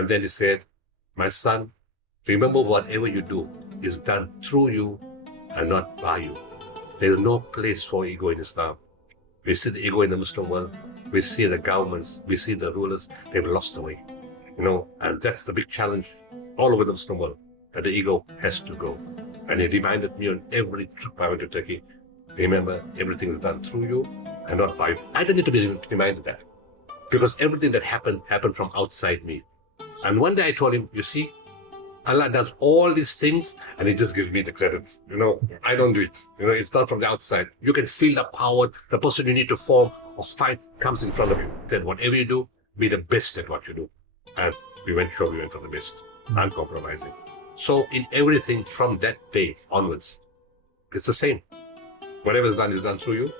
And then he said, my son, remember whatever you do is done through you and not by you. There is no place for ego in Islam. We see the ego in the Muslim world. We see the governments. We see the rulers. They've lost the way. And that's the big challenge all over the Muslim world, that the ego has to go. And he reminded me on every trip I went to Turkey, remember, everything is done through you and not by you. I don't need to be reminded that, because everything that happened from outside me. And one day I told him, you see, Allah does all these things and He just gives me the credit. I don't do it. It's not from the outside. You can feel the power. The person you need to form or fight comes in front of you. Then whatever you do, be the best at what you do. And we went for the best, uncompromising. So in everything from that day onwards, it's the same. Whatever is done through you.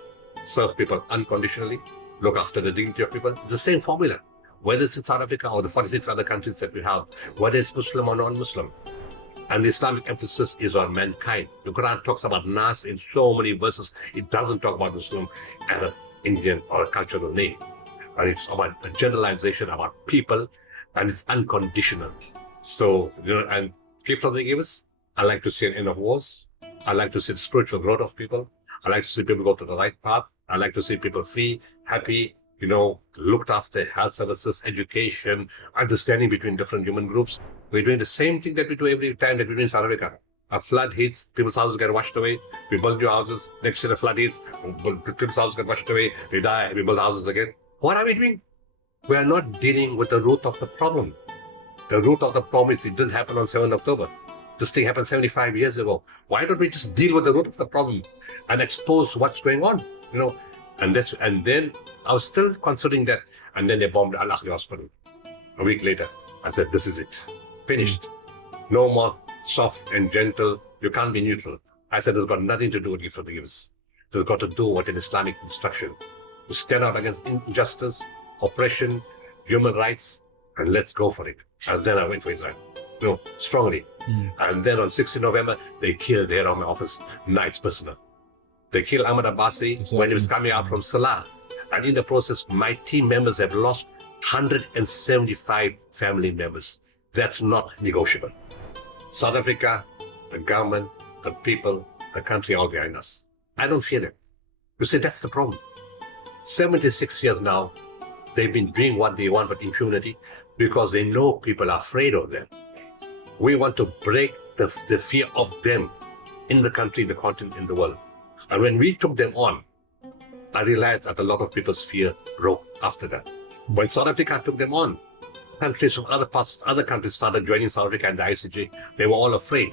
Serve people unconditionally. Look after the dignity of people. It's the same formula. Whether it's in South Africa or the 46 other countries that we have, whether it's Muslim or non-Muslim. And the Islamic emphasis is on mankind. The Quran talks about Nas in so many verses. It doesn't talk about Muslim and an Indian or a cultural name. And it's about a generalization about people, and it's unconditional. So, and gift of the givers, I like to see an end of wars. I like to see the spiritual growth of people. I like to see people go to the right path. I like to see people free, happy, looked after, health services, education, understanding between different human groups. We're doing the same thing that we do every time that we do in South Africa. A flood hits, people's houses get washed away. We build new houses. Next year a flood hits, people's houses get washed away. They die, we build houses again. What are we doing? We are not dealing with the root of the problem. The root of the problem is it didn't happen on 7th October. This thing happened 75 years ago. Why don't we just deal with the root of the problem and expose what's going on? And then I was still considering that. And then they bombed Al-Ahli Hospital. A week later, I said, this is it. Finished. No more soft and gentle. You can't be neutral. I said, it's got nothing to do with gifts of the givers. It's got to do with an Islamic instruction. To stand out against injustice, oppression, human rights, and let's go for it. And then I went for Israel. Strongly. And then on 16 November, they killed there on my office, Knights personnel. They killed Ahmad Abbasi when he was coming out from Salah. And in the process, my team members have lost 175 family members. That's not negotiable. South Africa, the government, the people, the country, all behind us. I don't fear them. You see, that's the problem. 76 years now, they've been doing what they want with impunity because they know people are afraid of them. We want to break the fear of them in the country, the continent, in the world. And when we took them on, I realized that a lot of people's fear broke after that. When South Africa took them on, countries from other countries started joining South Africa and the ICJ. They were all afraid.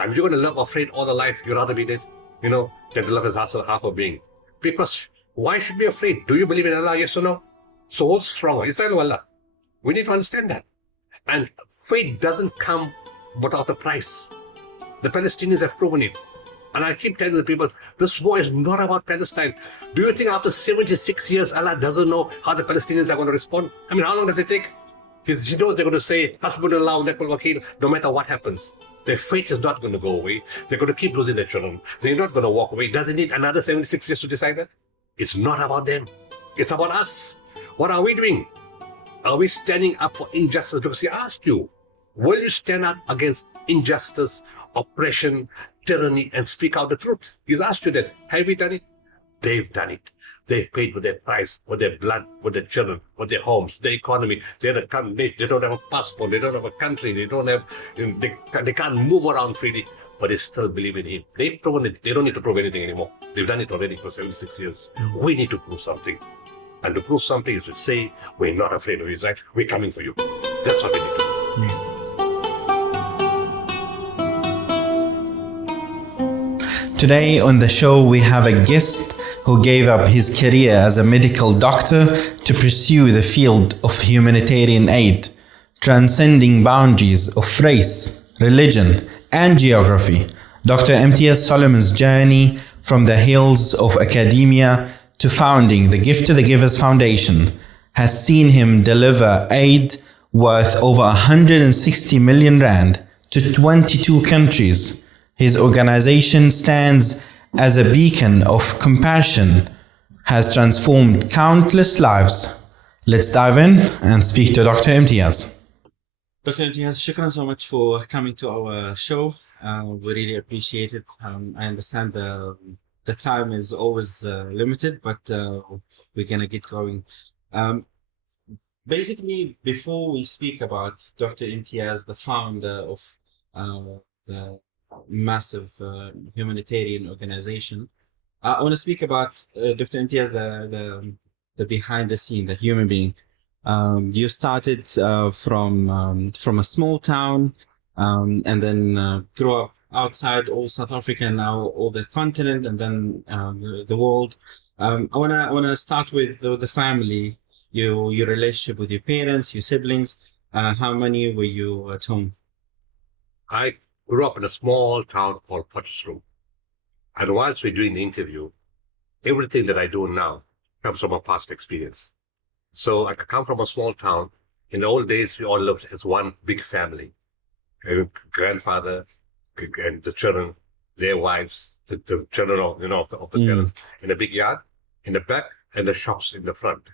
And if you're going to live afraid all the life, you'd rather be dead, than to live as half of being. Because why should we be afraid? Do you believe in Allah, yes or no? So what's stronger, Israel or Allah? We need to understand that. And faith doesn't come without a price. The Palestinians have proven it. And I keep telling the people, this war is not about Palestine. Do you think after 76 years, Allah doesn't know how the Palestinians are going to respond? I mean, how long does it take? He knows they're going to say, Hasbunallah wa ni'mal wakeel, no matter what happens. Their faith is not going to go away. They're going to keep losing their children. They're not going to walk away. Does it need another 76 years to decide that? It's not about them. It's about us. What are we doing? Are we standing up for injustice? Because He asked you, will you stand up against injustice, oppression, tyranny, and speak out the truth? He's asked you that. Have we done it? They've done it. They've paid with their price, with their blood, with their children, with their homes, their economy. They don't have a passport. They don't have a country. They can't move around freely, but they still believe in Him. They've proven it. They don't need to prove anything anymore. They've done it already for 76 years. We need to prove something. And to prove something is to say, we're not afraid of Israel. We're coming for you. That's what we need to do. Today on the show, we have a guest who gave up his career as a medical doctor to pursue the field of humanitarian aid, transcending boundaries of race, religion, and geography. Dr. Imtiaz Sooliman's journey from the hills of academia to founding the Gift to the Givers Foundation has seen him deliver aid worth over 160 million rand to 22 countries. His organization stands as a beacon of compassion, has transformed countless lives. Let's dive in and speak to Dr. Imtiaz. Dr. Imtiaz, shukran so much for coming to our show. We really appreciate it. I understand the time is always limited, but we're going to get going. Um, Basically, before we speak about Dr. Imtiaz, the founder of the massive humanitarian organization, I want to speak about Dr. Imtiaz, the behind the scene, the human being. You started from a small town, and then grew up outside all South Africa, and now all the continent, and then the world. I wanna start with the family. Your relationship with your parents, your siblings. How many were you at home? I grew up in a small town called Potchefstroom. And whilst we're doing the interview, everything that I do now comes from a past experience. So I come from a small town. In the old days, we all lived as one big family. And grandfather and the children, their wives, the children of the parents, in a big yard, in the back, and the shops in the front.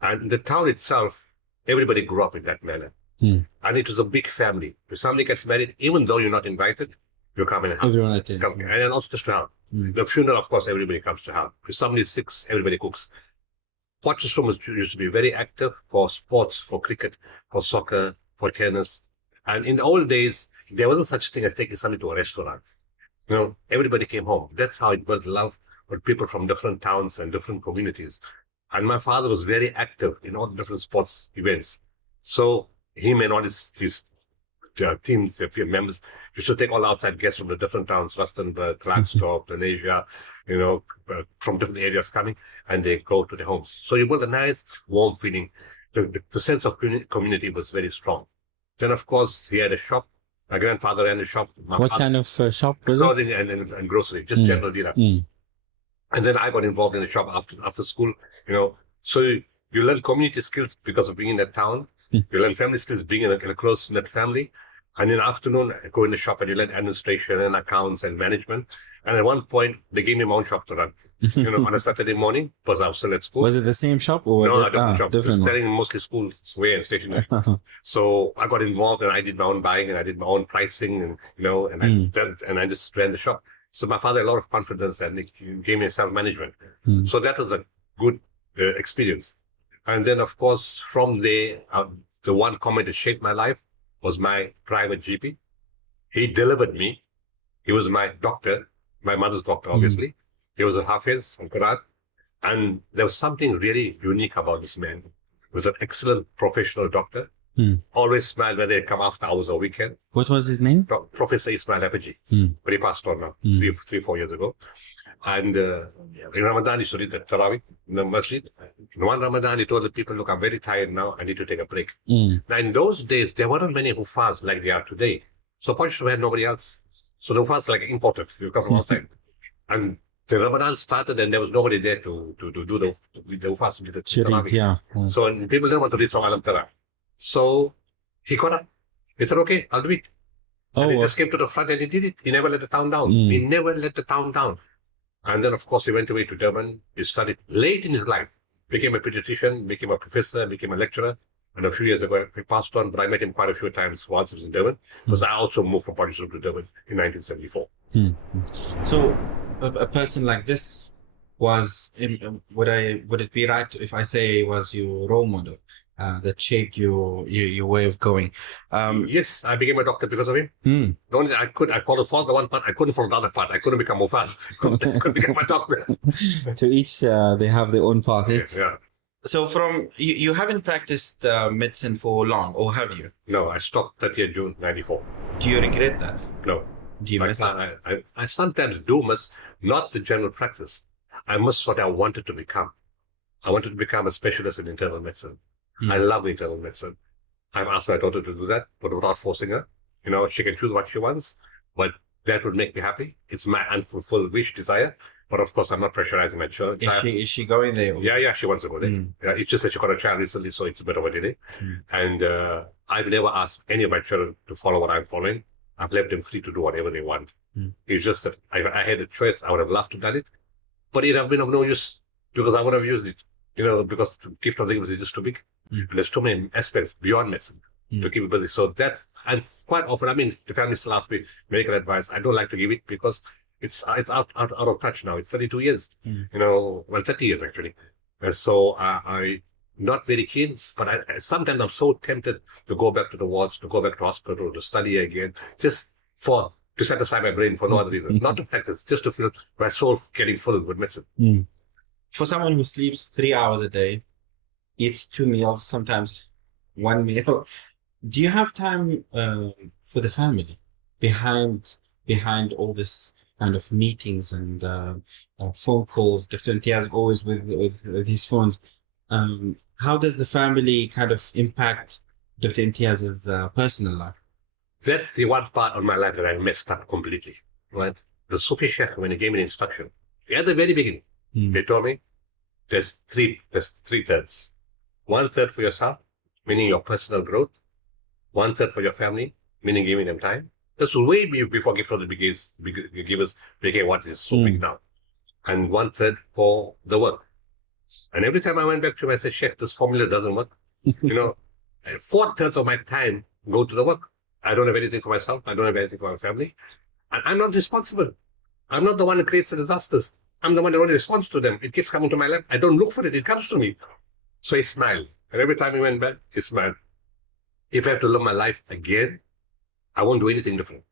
And the town itself, everybody grew up in that manner. And it was a big family. If somebody gets married, even though you're not invited, you come in and help. Everyone attends. And then also just to help. The funeral, of course, everybody comes to help. If somebody is sick, everybody cooks. Potchefstroom used to be very active for sports, for cricket, for soccer, for tennis. And in the old days, there wasn't such thing as taking somebody to a restaurant. Everybody came home. That's how it built love with people from different towns and different communities. And my father was very active in all the different sports events. So him and all his teams, their members, used to take all outside guests from the different towns, Rustenburg, Klerksdorp, Lenasia, from different areas coming, and they go to their homes. So you build a nice, warm feeling. The sense of community was very strong. Then, of course, he had a shop. My grandfather ran a shop. What kind of shop was it? Clothing and grocery, just general dealer. And then I got involved in the shop after school, So you learn community skills because of being in that town. You learn family skills being in a close-knit family. And in the afternoon, I go in the shop and you learn administration and accounts and management. And at one point, they gave me my own shop to run. On a Saturday morning, because I was still at school. Was it the same shop? Or no, a different shop. Different Selling mostly school wear and stationery. So I got involved and I did my own buying and I did my own pricing and I just ran the shop. So my father had a lot of confidence and he gave me self-management. So that was a good experience. And then, of course, from there, the one comment that shaped my life was my private GP. He delivered me. He was my doctor, my mother's doctor, obviously. He was a Hafiz and Quran. And there was something really unique about this man. He was an excellent professional doctor. Always smiled when they come after hours or weekend. What was his name? Professor Ismail Hafizi. But he passed on now, 3-4 years ago. And in Ramadan, he used to read the Tarawih in the masjid. In one Ramadan, he told the people, look, I'm very tired now. I need to take a break. Now, in those days, there weren't many Hufaz like they are today. So Potchefstroom had nobody else. So the Hufaz like imported. You come from outside. And the Ramadan started and there was nobody there to do the Hufaz. The Tarawih. So and people didn't want to read from Alam Tara. So he got up. He said, okay, I'll do it. And he just came to the front and he did it. He never let the town down. He never let the town down. And then, of course, he went away to Durban. He studied late in his life. Became a pediatrician, became a professor, became a lecturer. And a few years ago, he passed on, but I met him quite a few times once he was in Durban. Because I also moved from Potchefstroom to Durban in 1974. So a person like this was, would it be right if I say was your role model? That shaped your way of going. Yes, I became a doctor because of him. The only thing I could follow the one part, I couldn't follow the other part. I couldn't become Mufaz. I couldn't become a doctor. To each, they have their own path. Yeah. So from, you haven't practiced medicine for long, or have you? No, I stopped 30th June 94. Do you regret that? No. Do you miss that? I sometimes do miss, not the general practice. I miss what I wanted to become. I wanted to become a specialist in internal medicine. I love internal medicine. I've asked my daughter to do that, but without forcing her. She can choose what she wants, but that would make me happy. It's my unfulfilled wish, desire. But of course, I'm not pressurizing my child. Is she going there? Yeah, she wants to go there. Yeah, it's just that she got a child recently, so it's a bit of a delay. And I've never asked any of my children to follow what I'm following. I've left them free to do whatever they want. It's just that I had a choice. I would have loved to do it, but it would have been of no use because I would have used it. Because the gift of the gift is just too big. And there's too many aspects beyond medicine. to keep it busy. So and quite often, I mean, the family still asks me medical advice. I don't like to give it because it's out of touch now. It's 32 years, 30 years actually. And so I not very keen, but sometimes I'm so tempted to go back to the wards, to go back to hospital, to study again, just to satisfy my brain for no other reason. Not to practice, just to feel my soul getting full with medicine. For someone who sleeps 3 hours a day, eats 2 meals, sometimes 1 meal, do you have time for the family behind all this kind of meetings and phone calls? Dr. Imtiaz always with his phones. How does the family kind of impact Dr. Imtiaz's personal life? That's the one part of my life that I messed up completely. Right? The Sufi Sheikh, when he gave me the instruction, at the very beginning, they told me there's three thirds. 1/3 for yourself, meaning your personal growth. 1/3 for your family, meaning giving them time. This was way before gift of the givers became what is so big now. And 1/3 for the work. And every time I went back to him, I said, Sheikh, this formula doesn't work. 4/3 of my time go to the work. I don't have anything for myself. I don't have anything for my family. And I'm not responsible. I'm not the one who creates the disasters. I'm the one that only responds to them. It keeps coming to my lap. I don't look for it. It comes to me. So he smiled. And every time he went back, he smiled. If I have to live my life again, I won't do anything different.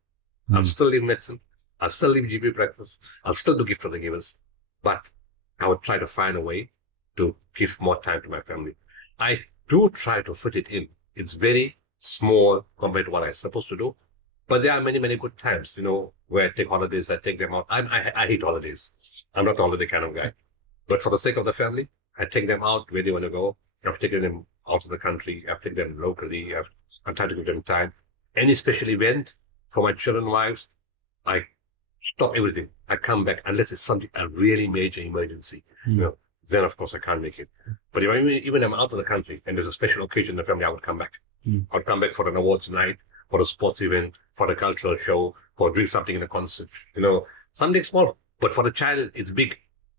I'll still leave medicine. I'll still leave GP practice. I'll still do gift for the givers. But I would try to find a way to give more time to my family. I do try to fit it in. It's very small compared to what I'm supposed to do. But there are many, many good times, where I take holidays, I take them out. I hate holidays. I'm not a holiday kind of guy. But for the sake of the family, I take them out where they want to go. I've taken them out of the country. I've taken them locally. I've tried to give them time. Any special event for my children and wives, I stop everything. I come back unless it's a really major emergency. Then of course I can't make it. But even I'm out of the country and there's a special occasion in the family, I would come back. I would come back for an awards night, for a sports event, for a cultural show, for doing something in a concert. Something small, but for the child, it's big.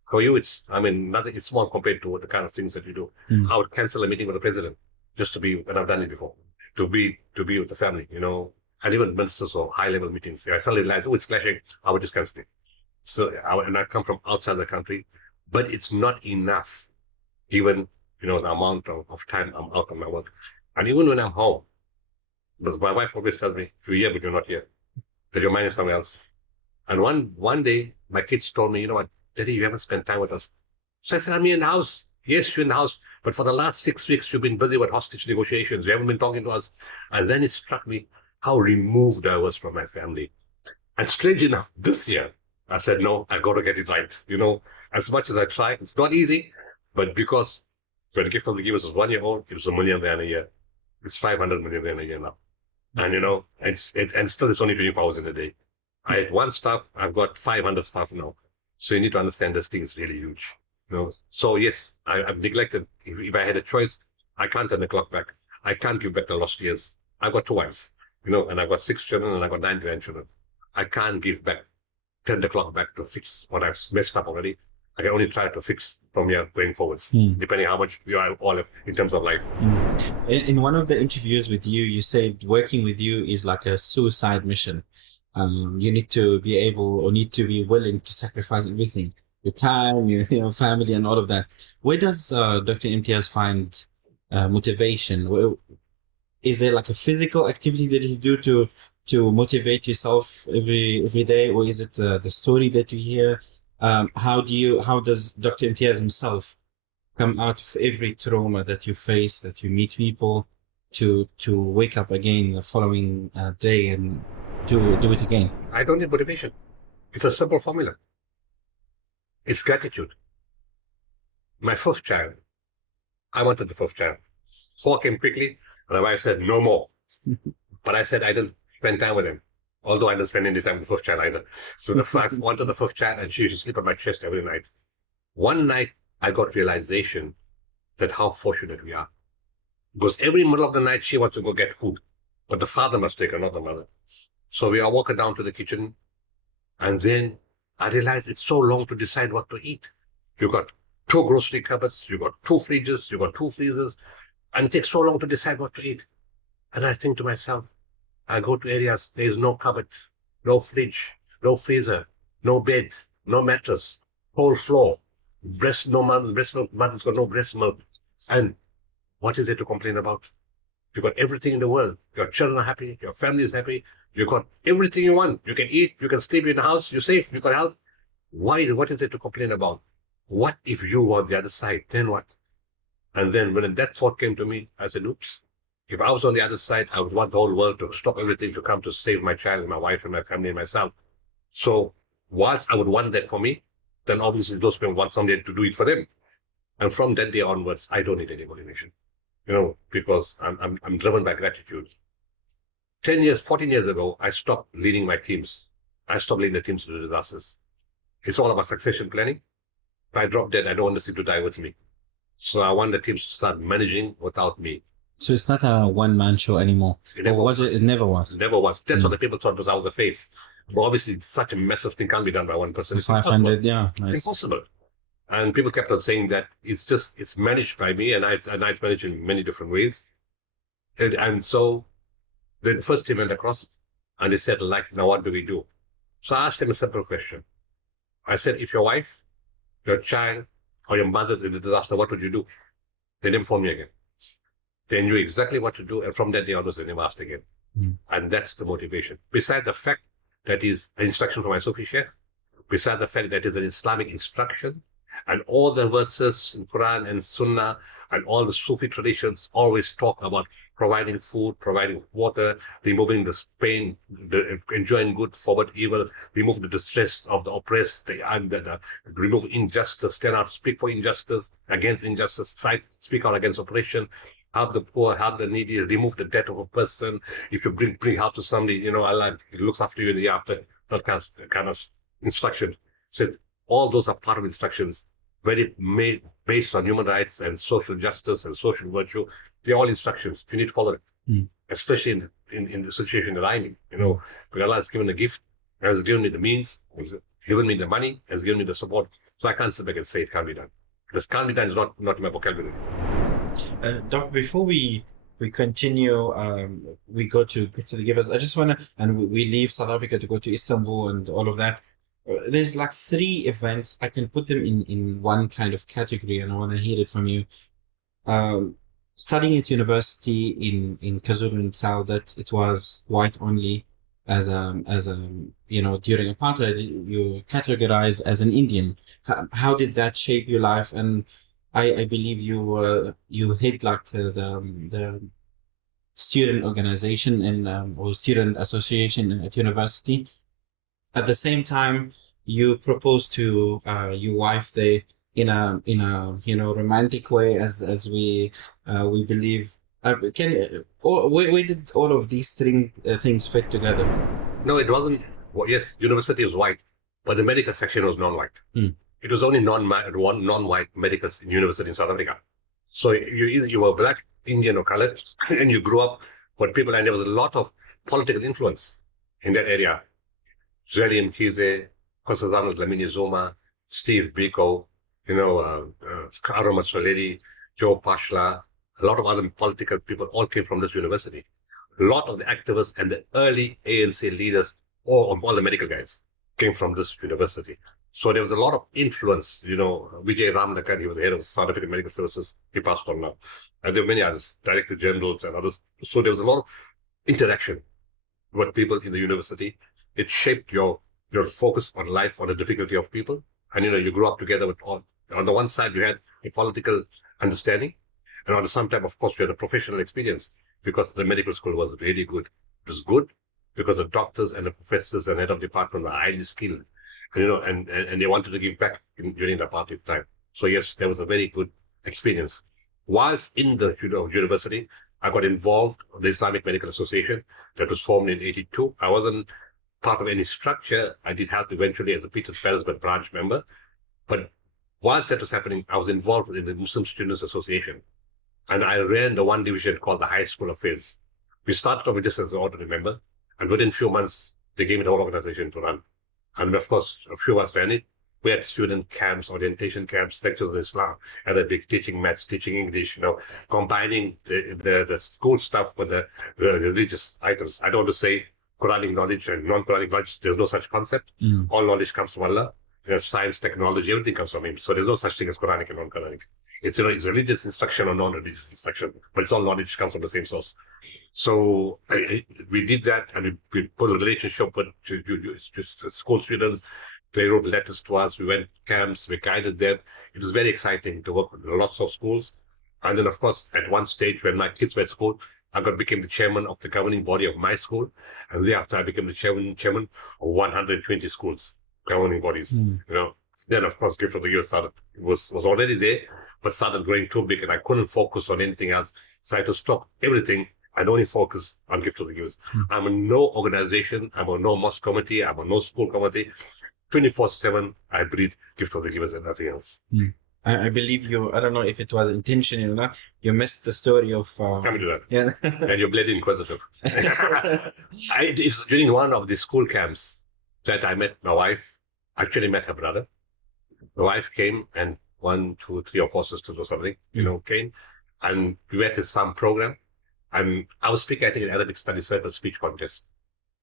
For you, nothing. It's small compared to the kind of things that you do. I would cancel a meeting with the president just to be, and I've done it before, to be with the family. And even ministers or high-level meetings. I suddenly realized, it's clashing. I would just cancel it. So, I come from outside the country, but it's not enough. Even the amount of time I'm out on my work, and even when I'm home, but my wife always tells me, "You're here, but you're not here. That your mind is somewhere else." And one day, my kids told me, "You know what, Daddy, you haven't spent time with us." So I said, "I'm here in the house." "Yes, you're in the house, but for the last 6 weeks, you've been busy with hostage negotiations. You haven't been talking to us." And then it struck me how removed I was from my family. And strange enough, this year, I said, no, I got to get it right. As much as I try, it's not easy, but because when the gift from the givers was 1 year old, it was R1 million a year. It's 500 million a year now. And, and still it's only 24 hours in a day. I had 1 staff, I've got 500 staff now. So you need to understand this thing is really huge. So yes, I've neglected. If I had a choice, I can't turn the clock back. I can't give back the lost years. I've got 2 wives, and I've got 6 children and I've got 9 grandchildren. I can't give back, turn the clock back to fix what I've messed up already. I can only try to fix from here going forwards, depending how much you are all in terms of life. In one of the interviews with you, you said working with you is like a suicide mission. You need to be able or need to be willing to sacrifice everything, your time, your family and all of that. Where does Dr. Imtiaz find motivation? Is there like a physical activity that you do to motivate yourself every day, or is it the story that you hear? How does Dr. Imtiaz himself come out of every trauma that you face, that you meet people, to wake up again the following day and do it again? I don't need motivation. It's a simple formula. It's gratitude. My 5th child, I wanted the 5th child. 4 came quickly, and my wife said, no more. But I said I didn't spend time with him, although I didn't spend any time with the 5th child either. So I wanted the 5th child, and she used to sleep on my chest every night. One night, I got realization that how fortunate we are. Because every middle of the night, she wants to go get food. But the father must take her, not the mother. So we are walking down to the kitchen, and then I realized it's so long to decide what to eat. You got 2 grocery cupboards, you got 2 fridges, you got 2 freezers, and it takes so long to decide what to eat. And I think to myself, I go to areas, there is no cupboard, no fridge, no freezer, no bed, no mattress, whole floor, breast milk, mother's got no breast milk. And what is there to complain about? You've got everything in the world. Your children are happy, your family is happy, you've got everything you want. You can eat, you can sleep in the house, you're safe, you've got health. What is there to complain about? What if you were on the other side? Then what? And then when that thought came to me, I said, oops, if I was on the other side, I would want the whole world to stop everything to come to save my child and my wife and my family and myself. So whilst I would want that for me, then obviously those people want somebody to do it for them. And from that day onwards, I don't need any motivation, because I'm driven by gratitude. 10 years, 14 years ago, I stopped leading my teams. I stopped leading the teams to the disasters. It's all about succession planning. If I drop dead, I don't want the team to die with me. So I want the teams to start managing without me. So it's not a one-man show anymore. Or was it? It never was. It never was. That's what the people thought, because I was the face. But obviously, such a massive thing can't be done by one person. 500, yeah. Impossible. And people kept on saying that it's managed by me, and it's managed in many different ways. And so the first team went across, and they said, now what do we do? So I asked them a simple question. I said, if your wife, your child, or your mother's in a disaster, what would you do? They didn't phone me again. They knew exactly what to do, and from that day onwards, they never asked again. And that's the motivation. Besides the fact that is an instruction from my Sufi Sheikh, besides the fact that is an Islamic instruction, and all the verses in Quran and Sunnah and all the Sufi traditions always talk about providing food, providing water, removing the pain, enjoying good, forward evil, remove the distress of the oppressed, remove injustice, stand out, speak for injustice, against injustice, fight, speak out against oppression, help the poor, help the needy, remove the debt of a person. If you bring help to somebody, Allah looks after you in the after, that kind of instruction. So all those are part of instructions, very based on human rights and social justice and social virtue. They're all instructions. You need to follow it, especially in the situation that I'm in. Because Allah has given a gift, has given me the means, has given me the money, has given me the support. So I can't sit back and say it can't be done. This can't be done is not in my vocabulary. Doc, before we continue, we go to the givers. I just want to, and we leave South Africa to go to Istanbul and all of that. There's like 3 events. I can put them in one kind of category, and I want to hear it from you. Studying at university in KwaZulu-Natal, that it was white only, as during apartheid, you're categorized as an Indian. How did that shape your life? And I believe you head like the student organization or student association at university. At the same time, you propose to your wife there in a romantic way, as we believe. Where did all of these things fit together? No, it wasn't. Well, yes, university was white, but the medical section was non-white. It was only non-white medical university in South Africa. So you were black, Indian, or colored, and you grew up with people, and there was a lot of political influence in that area. Dr Imtiaz, Khoshazam Dlamini Zuma, Steve Biko, Aramat Soleri, Joe Pashla, a lot of other political people all came from this university. A lot of the activists and the early ANC leaders, all the medical guys, came from this university. So there was a lot of influence. Vijay Ramnakan, he was the head of South African Medical Services. He passed on now. And there were many others, director generals and others. So there was a lot of interaction with people in the university. It shaped your focus on life, on the difficulty of people. And, you grew up together with all. On the one side, you had a political understanding. And on the same time, of course, you had a professional experience, because the medical school was really good. It was good because the doctors and the professors and head of department were highly skilled. And they wanted to give back during the apartheid time. So yes, there was a very good experience. Whilst in the university, I got involved with the Islamic Medical Association that was formed in 82. I wasn't part of any structure. I did help eventually as a Petersburg branch member. But whilst that was happening, I was involved in the Muslim Students Association. And I ran the one division called the High School Affairs. We started off with just as an ordinary member. And within a few months, they gave me the whole organization to run. And of course, a few of us ran it. We had student camps, orientation camps, lectures on Islam, and they'd be teaching maths, teaching English, combining the school stuff with the religious items. I don't want to say Quranic knowledge and non-Quranic knowledge. There's no such concept. All knowledge comes from Allah. Science, technology, everything comes from Him. So there's no such thing as Quranic and non-Quranic. It's religious instruction or non-religious instruction, but it's all knowledge comes from the same source. So we did that, and we put a relationship with just school students. They wrote letters to us. We went camps. We guided them. It was very exciting to work with lots of schools. And then, of course, at one stage when my kids were at school, I became the chairman of the governing body of my school, and thereafter I became the chairman of 120 schools. Governing bodies, Then, of course, Gift of the Year was already there, but started growing too big, and I couldn't focus on anything else. So I had to stop everything and only focus on Gift of the Givers. I'm on no organization. I'm on no mosque committee. I'm on no school committee. 24/7, I breathe Gift of the Givers and nothing else. I believe you, I don't know if it was intentional or not, you missed the story of... Coming to that. Yeah. And you're bloody inquisitive. It's during one of the school camps that I met my wife. Actually met her brother. The wife came, and 1, 2, 3 or 4 sisters or something, came, and we went to some program, and I was speaking, I think, in Arabic Study Circle speech contest,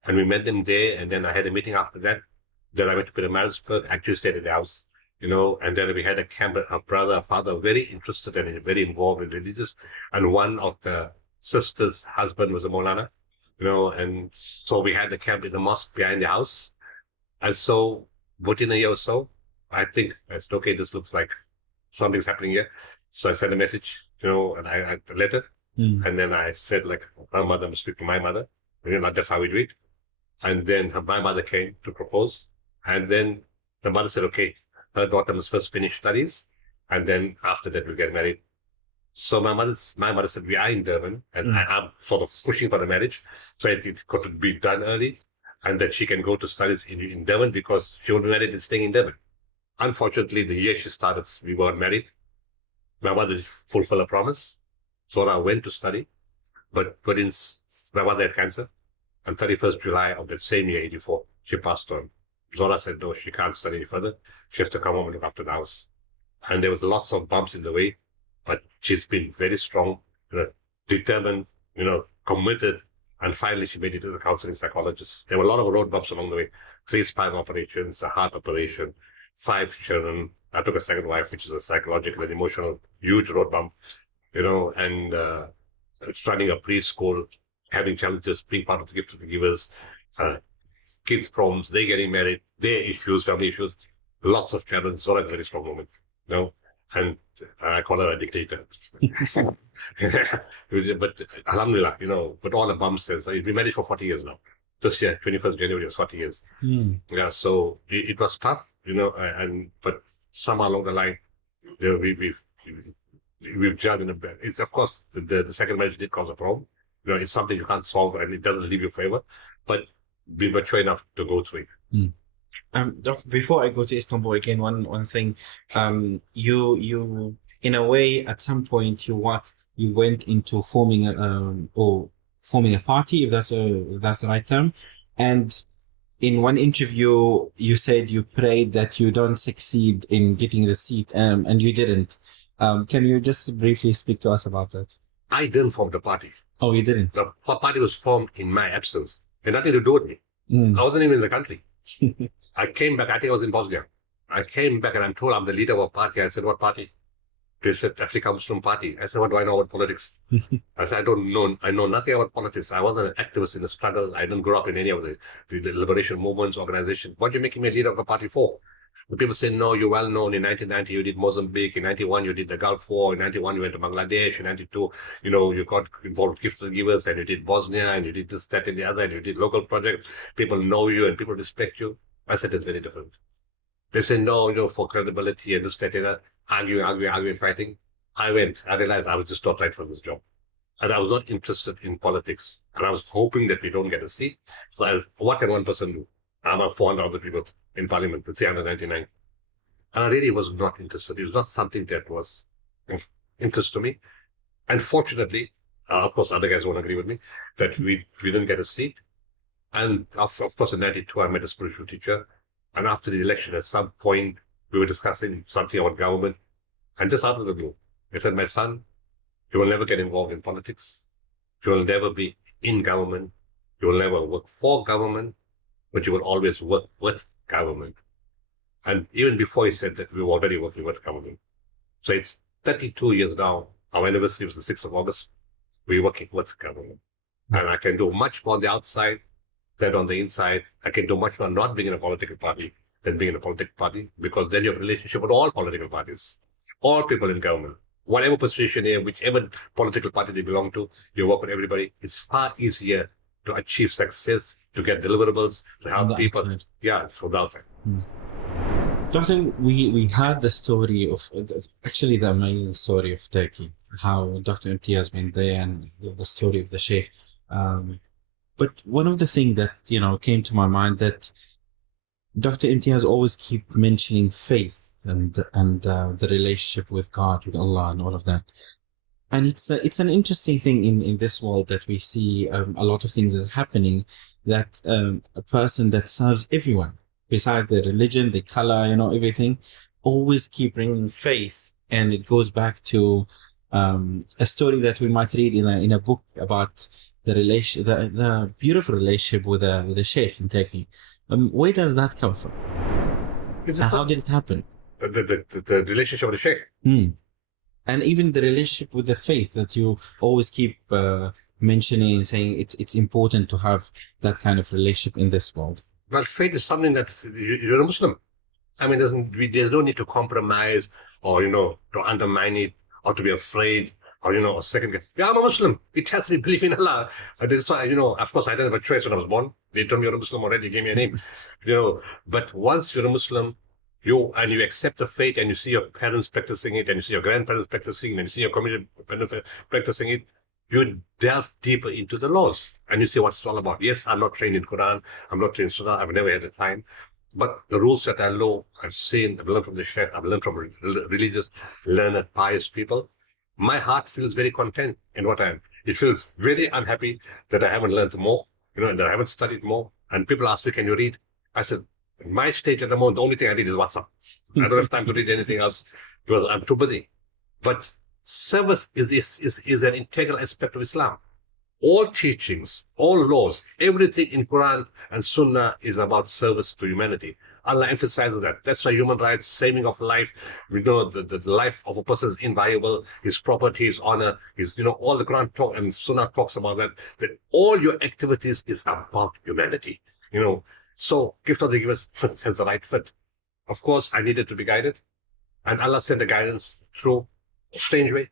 and we met them there, and then I had a meeting after that. Then I went to Pietermaritzburg, actually stayed at the house, and then we had a camp. Her brother, her father, very interested and very involved in religious, and one of the sisters' husband was a Maulana, and so we had the camp in the mosque behind the house, and so within a year or so, I think I said, okay, this looks like something's happening here. So I sent a message, and I had the letter. And then I said, like, her mother must speak to my mother. And that's how we do it. And then my mother came to propose. And then the mother said, okay, her daughter must first finish studies. And then after that, we'll get married. So my mother said, we are in Durban. And I'm sort of pushing for the marriage. So it got to be done early. And that she can go to studies in Durban because she would be married and staying in Durban. Unfortunately, the year she started, we weren't married. My mother fulfilled her promise. So I went to study, but my mother had cancer. On 31st July of that same year, 84, she passed on. Zora said, no, she can't study any further. She has to come home and look after the house. And there was lots of bumps in the way, but she's been very strong, determined, committed. And finally, she made it as a counseling psychologist. There were a lot of road bumps along the way. 3 spine operations, a heart operation, 5 children. I took a second wife, which is a psychological and emotional, huge road bump, and running a preschool, having challenges, being part of the Gift of the Givers, kids' problems, they getting married, their issues, family issues, lots of challenges. Zora is a very strong woman, and I call her a dictator. But alhamdulillah, with all the bumps, we've been married for 40 years now. This year, 21st January, was 40 years. Yeah, so it was tough, but somehow along the line, we've judged in a bit. It's, of course, the second marriage did cause a problem. It's something you can't solve and it doesn't leave you forever, but be mature enough to go through it. Doc, before I go to Istanbul again, one thing, you in a way at some point you went into forming a party, if that's the right term, and in one interview you said you prayed that you don't succeed in getting the seat, and you didn't. Can you just briefly speak to us about that? I didn't form the party. Oh, you didn't? The party was formed in my absence. It had nothing to do with me. I wasn't even in the country. I came back, I think I was in Bosnia. I came back and I'm told I'm the leader of a party. I said, what party? They said, Africa Muslim Party. I said, what do I know about politics? I said, I know nothing about politics. I wasn't an activist in the struggle. I didn't grow up in any of the liberation movements, organizations. What are you making me a leader of the party for? The people say, no, you're well known. In 1990, you did Mozambique. In 91, you did the Gulf War. In 91, you went to Bangladesh. In 92, you got involved with Gift of the Givers, and you did Bosnia, and you did this, that, and the other, and you did local projects. People know you, and people respect you. I said, it's very different. They say, no, for credibility and this, that, and that, arguing, fighting. I went. I realized I was just not right for this job. And I was not interested in politics. And I was hoping that we don't get a seat. So what can one person do? I'm about 400 other people in parliament with 399. And I really was not interested. It was not something that was of interest to me. And fortunately, of course, other guys won't agree with me, that we didn't get a seat. And of course, in 92, I met a spiritual teacher. And after the election, at some point, we were discussing something about government, and just out of the blue, he said, my son, you will never get involved in politics. You will never be in government. You will never work for government, but you will always work with government. And even before he said that, we were already working with government. So it's 32 years now. Our anniversary was the 6th of August. We're working with government. And I can do much more on the outside than on the inside. I can do much more not being in a political party than being in a political party, because then you have a relationship with all political parties, all people in government, whatever position they have, whichever political party they belong to, you work with everybody. It's far easier to achieve success, to get deliverables, to help people. Outside. Yeah, from the outside. Doctor, we had the story of, actually the amazing story of Turkey, how Dr. Imtiaz went there, and the story of the Sheikh. But one of the things that, came to my mind, that Dr. Imtiaz always keep mentioning faith and the relationship with God, with Allah, and all of that. And it's an interesting thing in this world, that we see a lot of things that are happening, that a person that serves everyone, besides the religion, the color, everything, always keep bringing faith. And it goes back to a story that we might read in a book about the beautiful relationship with a sheikh in Turkey. Where does that come from? And how did it happen? The relationship with the Sheikh. And even the relationship with the faith, that you always keep mentioning and saying it's important to have that kind of relationship in this world. Well, faith is something that you're a Muslim. I mean, there's no need to compromise or, to undermine it or to be afraid or, or second guess. Yeah, I'm a Muslim. It has to be belief in Allah. And this, of course, I didn't have a choice when I was born. They told me you're a Muslim already, gave me a name. But once you're a Muslim, you accept the faith, and you see your parents practicing it, and you see your grandparents practicing it, and you see your community practicing it, you delve deeper into the laws and you see what it's all about. Yes, I'm not trained in Quran, I'm not trained in Sunnah, I've never had the time, but the rules that I know, I've seen, I've learned from the Sheikh, I've learned from religious, learned, pious people. My heart feels very content in what I am. It feels very unhappy that I haven't learned more, and that I haven't studied more. And people ask me, can you read? I said, in my stage at the moment, the only thing I read is WhatsApp. I don't have time to read anything else because I'm too busy. But service is an integral aspect of Islam. All teachings, all laws, everything in Quran and Sunnah is about service to humanity. Allah emphasizes that. That's why human rights, saving of life, the life of a person is inviolable, his property, his honor, all the Quran talk and Sunnah talks about that all your activities is about humanity. So gift of the givers has the right fit. Of course, I needed to be guided, and Allah sent the guidance through a strange way.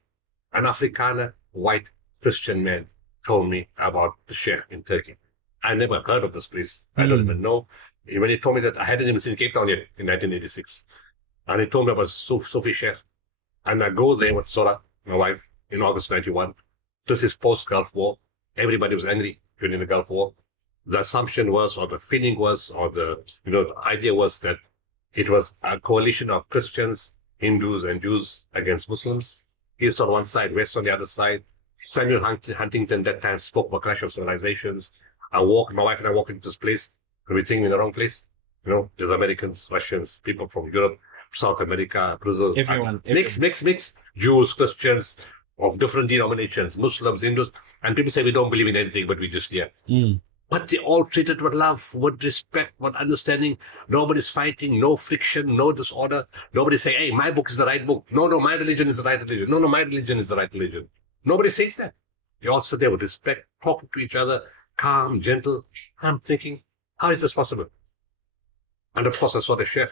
An Afrikaner, white Christian man told me about the Sheikh in Turkey. I never heard of this place. I don't even know. When he told me that, I hadn't even seen Cape Town yet in 1986. And he told me about Sufi Sheikh. And I go there with Zora, my wife, in August 91. This is post-Gulf War. Everybody was angry during the Gulf War. The assumption was, or the feeling was, or the idea was that it was a coalition of Christians, Hindus, and Jews against Muslims. East on one side, West on the other side. Samuel Huntington that time spoke about clash of civilizations. My wife and I walk into this place, and we think we're in the wrong place. There's Americans, Russians, people from Europe, South America, Brazil. Everyone. Mix. Jews, Christians, of different denominations, Muslims, Hindus. And people say we don't believe in anything, but we just hear. But they all treated with love, with respect, with understanding. Nobody's fighting, no friction, no disorder. Nobody say, hey, my book is the right book. No, my religion is the right religion. No, my religion is the right religion. Nobody says that. They all sit there with respect, talking to each other, calm, gentle. I'm thinking, how is this possible? And of course, I saw the Sheikh.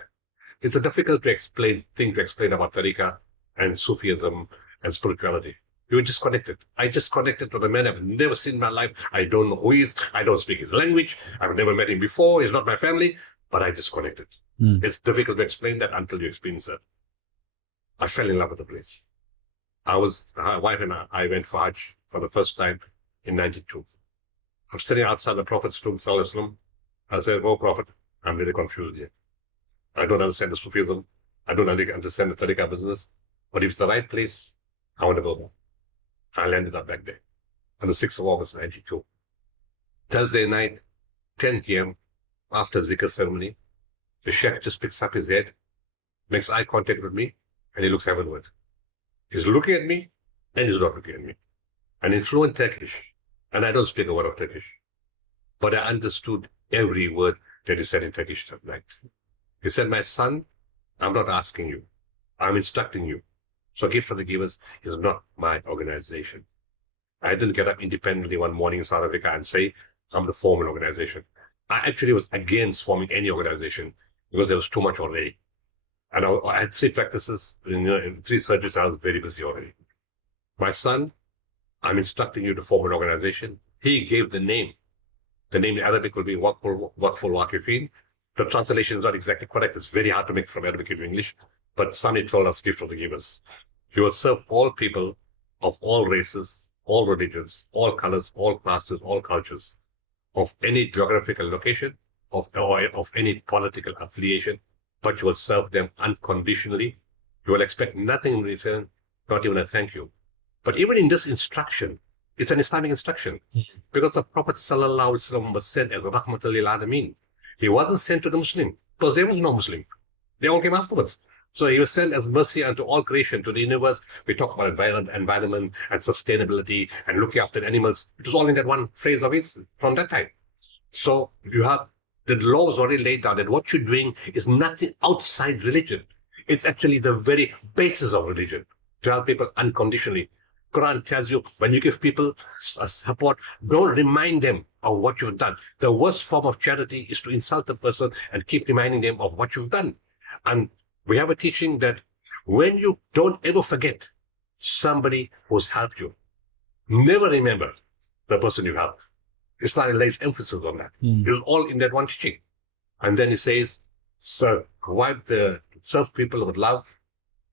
It's a difficult thing to explain about Tariqah and Sufism and spirituality. You just connected. I just connected with a man I've never seen in my life. I don't know who he is. I don't speak his language. I've never met him before. He's not my family. But I just connected. It's difficult to explain that until you experience it. I fell in love with the place. My wife and I went for Hajj for the first time in 92. I'm sitting outside the Prophet's tomb, Sallallahu Alaihi Wasallam. I said, oh, Prophet, I'm really confused here. I don't understand the Sufism. I don't understand the Tariqah business. But if it's the right place, I want to go there. I landed up back there on the 6th of August, 92. Thursday night, 10 p.m., after Zikr ceremony, the Sheikh just picks up his head, makes eye contact with me, and he looks heavenward. He's looking at me, and he's not looking at me. And in fluent Turkish, and I don't speak a word of Turkish, but I understood every word that he said in Turkish that night. He said, my son, I'm not asking you. I'm instructing you. So Gift for the Givers is not my organization. I didn't get up independently one morning in South Africa and say, I'm to form an organization. I actually was against forming any organization because there was too much already. And I had 3 practices, in 3 surgeries, I was very busy already. My son, I'm instructing you to form an organization. He gave the name. The name in Arabic will be Waqful Waqifin. The translation is not exactly correct. It's very hard to make from Arabic into English. But somebody told us, Gift for the Givers. You will serve all people of all races, all religions, all colors, all classes, all cultures, of any geographical location, of any political affiliation, but you will serve them unconditionally. You will expect nothing in return, not even a thank you. But even in this instruction, it's an Islamic instruction, because the Prophet ﷺ was sent as a rahmatul lil alameen. He wasn't sent to the Muslim, because there was no Muslim. They all came afterwards. So he was sent as mercy unto all creation, to the universe. We talk about environment and sustainability and looking after animals. It was all in that one phrase of his from that time. So you have the law was already laid down that what you're doing is nothing outside religion. It's actually the very basis of religion, to help people unconditionally. Quran tells you, when you give people support, don't remind them of what you've done. The worst form of charity is to insult a person and keep reminding them of what you've done. And we have a teaching that when you don't ever forget somebody who's helped you, never remember the person you helped. Islam lays emphasis on that. It's all in that one teaching. And then he says, serve people with love,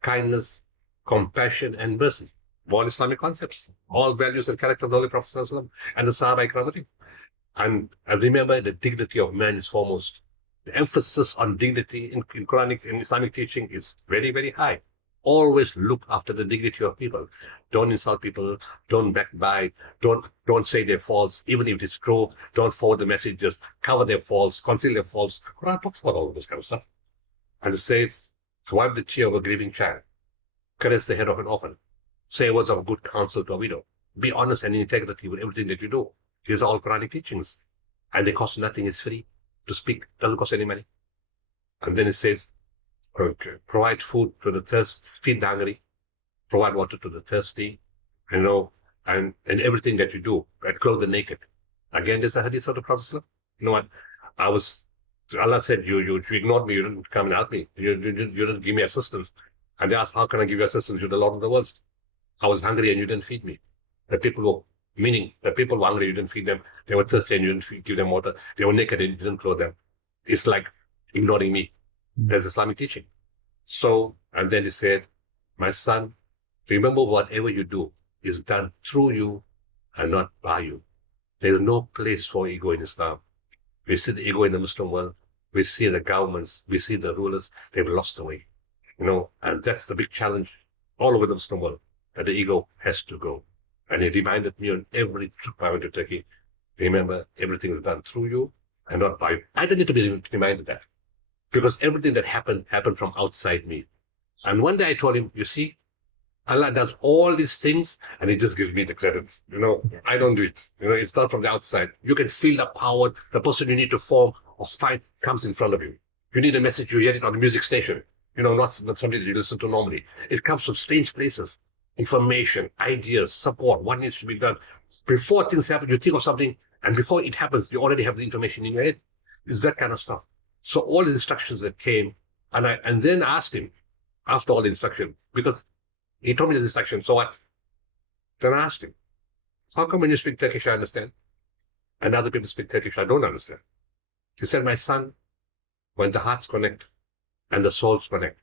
kindness, compassion, and mercy. All Islamic concepts, all values and character of the Holy Prophet ﷺ and the Sahaba Ikram. And remember, the dignity of man is foremost. The emphasis on dignity in Quranic and Islamic teaching is very, very high. Always look after the dignity of people. Don't insult people. Don't backbite. Don't say their faults. Even if it is true, don't forward the message. Just cover their faults, conceal their faults. Quran talks about all of this kind of stuff. And it says, wipe the tear of a grieving child. Caress the head of an orphan. Say words of good counsel to a widow. Be honest and in integrity with everything that you do. These are all Quranic teachings. And they cost nothing. It's free to speak. Doesn't cost any money. And then it says, provide food to the thirsty, feed the hungry, provide water to the thirsty, and everything that you do, and clothe the naked. Again, there's a hadith of the Prophet. You know what? Allah said, you ignored me, you didn't come and help me, you didn't give me assistance. And they asked, how can I give you assistance? You're the Lord of the worlds. I was hungry and you didn't feed me. The people were hungry, you didn't feed them. They were thirsty and you didn't give them water. They were naked and you didn't clothe them. It's like ignoring me. That's Islamic teaching. So, and then he said, my son, remember whatever you do is done through you and not by you. There is no place for ego in Islam. We see the ego in the Muslim world. We see the governments. We see the rulers. They've lost the way. And that's the big challenge all over the Muslim world, that the ego has to go. And he reminded me on every trip I went to Turkey, remember, everything is done through you and not by you. I didn't need to be reminded that, because everything that happened from outside me. And one day I told him, you see, Allah does all these things and he just gives me the credit. I don't do it. It's not from the outside. You can feel the power. The person you need to form or find comes in front of you. You need a message, you hear it on the music station. Not something that you listen to normally. It comes from strange places. Information, ideas, support, what needs to be done. Before things happen, you think of something, and before it happens, you already have the information in your head. It's that kind of stuff. So all the instructions that came, and then asked him, after all the instruction, because he told me this instruction, so what? Then I asked him, how come when you speak Turkish I understand, and other people speak Turkish I don't understand? He said, my son, when the hearts connect and the souls connect,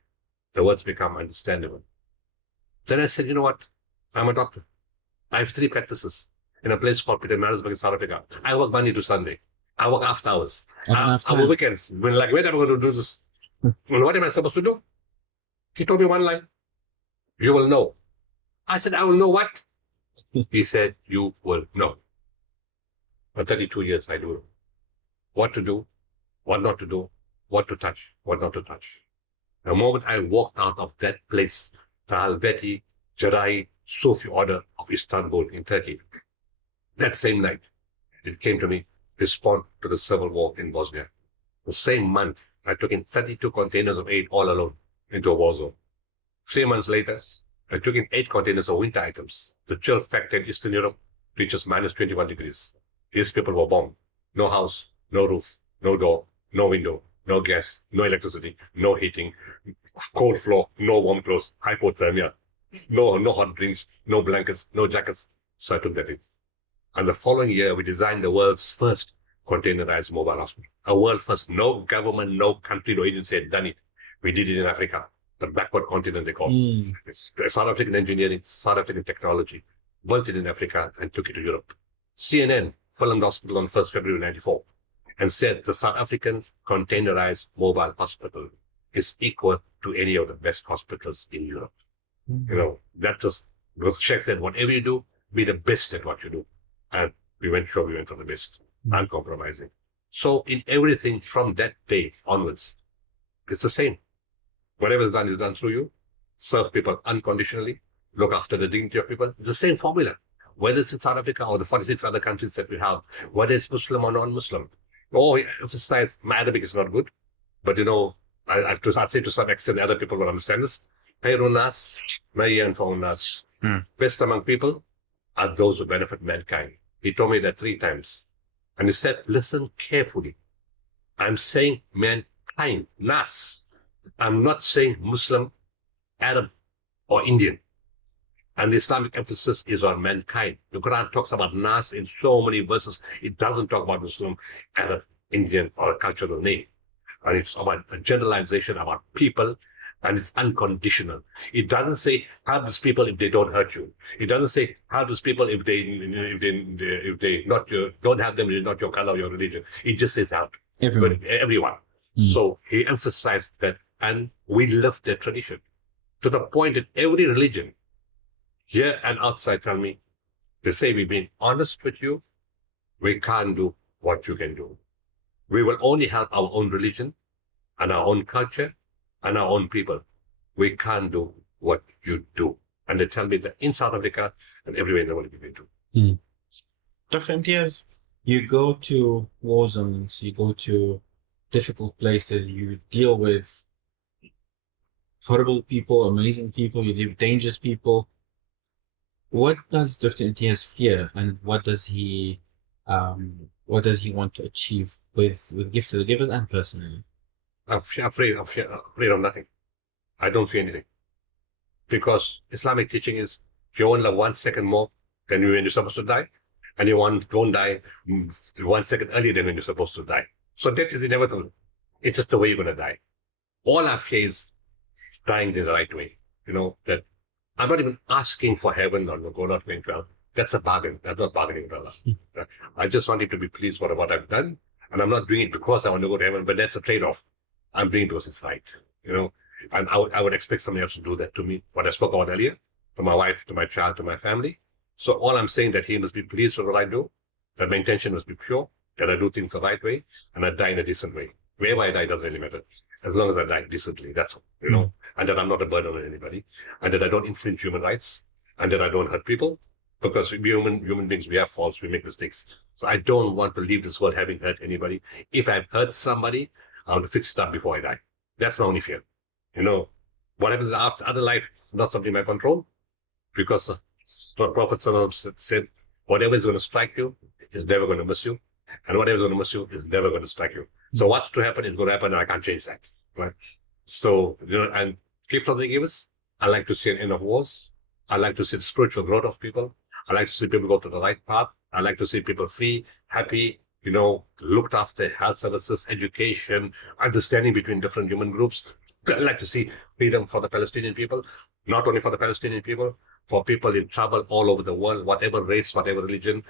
the words become understandable. Then I said, you know what? I'm a doctor. I have 3 practices in a place called Containerised in South Africa. I work Monday to Sunday. I work after hours. I work weekends. When am I going to do this? What am I supposed to do? He told me one line. You will know. I said, I will know what? He said, you will know. For 32 years, I do what to do, what not to do, what to touch, what not to touch. The moment I walked out of that place, the Helveti Cerai Sufi order of Istanbul in Turkey, that same night, it came to me, respond to the civil war in Bosnia. The same month, I took in 32 containers of aid all alone into a war zone. 3 months later, I took in 8 containers of winter items. The chill factor in Eastern Europe reaches minus 21 degrees. These people were bombed. No house, no roof, no door, no window, no gas, no electricity, no heating, cold floor, no warm clothes, hypothermia, no hot drinks, no blankets, no jackets. So I took that in. And the following year, we designed the world's first containerized mobile hospital. A world first. No government, no country, no agency had done it. We did it in Africa, the backward continent they call it. It's South African engineering, South African technology, built it in Africa and took it to Europe. CNN filmed hospital on 1st February 94 and said the South African containerized mobile hospital is equal to any of the best hospitals in Europe. That just, because Sheikh said, whatever you do, be the best at what you do. And we went for the best, uncompromising. So in everything from that day onwards, it's the same. Whatever is done through you. Serve people unconditionally. Look after the dignity of people. It's the same formula. Whether it's in South Africa or the 46 other countries that we have, whether it's Muslim or non-Muslim. Oh, emphasize, my Arabic is not good. But I'd say to some extent other people will understand this. Best among people are those who benefit mankind. He told me that 3 times. And he said, listen carefully. I'm saying mankind, nas. I'm not saying Muslim, Arab, or Indian. And the Islamic emphasis is on mankind. The Quran talks about nas in so many verses. It doesn't talk about Muslim, Arab, Indian, or a cultural name. And it's about a generalization about people, and it's unconditional. It doesn't say help these people if they don't hurt you. It doesn't say help these people if they don't have them, not your color or your religion. It just says help everyone. So he emphasized that, and we live their tradition to the point that every religion, here and outside, tell me, they say we've been honest with you. We can't do what you can do. We will only help our own religion and our own culture and our own people. We can't do what you do. And they tell me that in South Africa and everywhere in the world we do. Dr. Imtiaz, you go to war zones, you go to difficult places, you deal with horrible people, amazing people, you deal with dangerous people. What does Dr. Imtiaz fear, and what does he want to achieve with Gift to the Givers and personally? I'm afraid of nothing. I don't fear anything. Because Islamic teaching is, you won't live 1 second more than when you're supposed to die, and you won't die 1 second earlier than when you're supposed to die. So death is inevitable. It's just the way you're going to die. All I fear is dying the right way. That I'm not even asking for heaven or go not going well. That's a bargain. That's not bargaining with Allah. I just want him to be pleased with what I've done. And I'm not doing it because I want to go to heaven, but that's a trade-off. I'm doing it because it's right. And I would expect somebody else to do that to me. What I spoke about earlier, to my wife, to my child, to my family. So all I'm saying that he must be pleased with what I do, that my intention must be pure, that I do things the right way, and I die in a decent way. Wherever I die doesn't really matter. As long as I die decently, that's all, and that I'm not a burden on anybody, and that I don't infringe human rights, and that I don't hurt people, because we human beings, we have faults, we make mistakes. So I don't want to leave this world having hurt anybody. If I've hurt somebody, I want to fix it up before I die. That's my only fear. What happens after other life is not something I control, because the Prophet said, whatever is going to strike you is never going to miss you, and whatever is going to miss you is never going to strike you. So what's to happen is going to happen, and I can't change that. Right? So, and Gift of the Givers, I like to see an end of wars. I like to see the spiritual growth of people. I like to see people go to the right path. I like to see people free, happy, looked after, health services, education, understanding between different human groups. I like to see freedom for the Palestinian people, not only for the Palestinian people, for people in trouble all over the world, whatever race, whatever religion,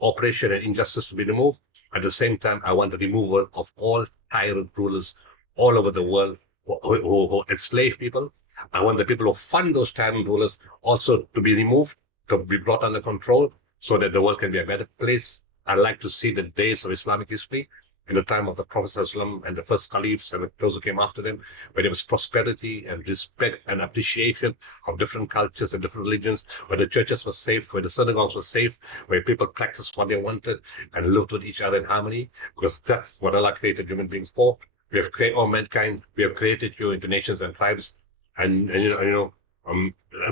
oppression and injustice to be removed. At the same time, I want the removal of all tyrant rulers all over the world who enslave people. I want the people who fund those tyrant rulers also to be removed, to be brought under control, so that the world can be a better place. I like to see the days of Islamic history in the time of the Prophet ﷺ and the first caliphs and those who came after them, where there was prosperity and respect and appreciation of different cultures and different religions, where the churches were safe, where the synagogues were safe, where people practiced what they wanted and lived with each other in harmony, because that's what Allah created human beings for. We have created all mankind. We have created you into nations and tribes, and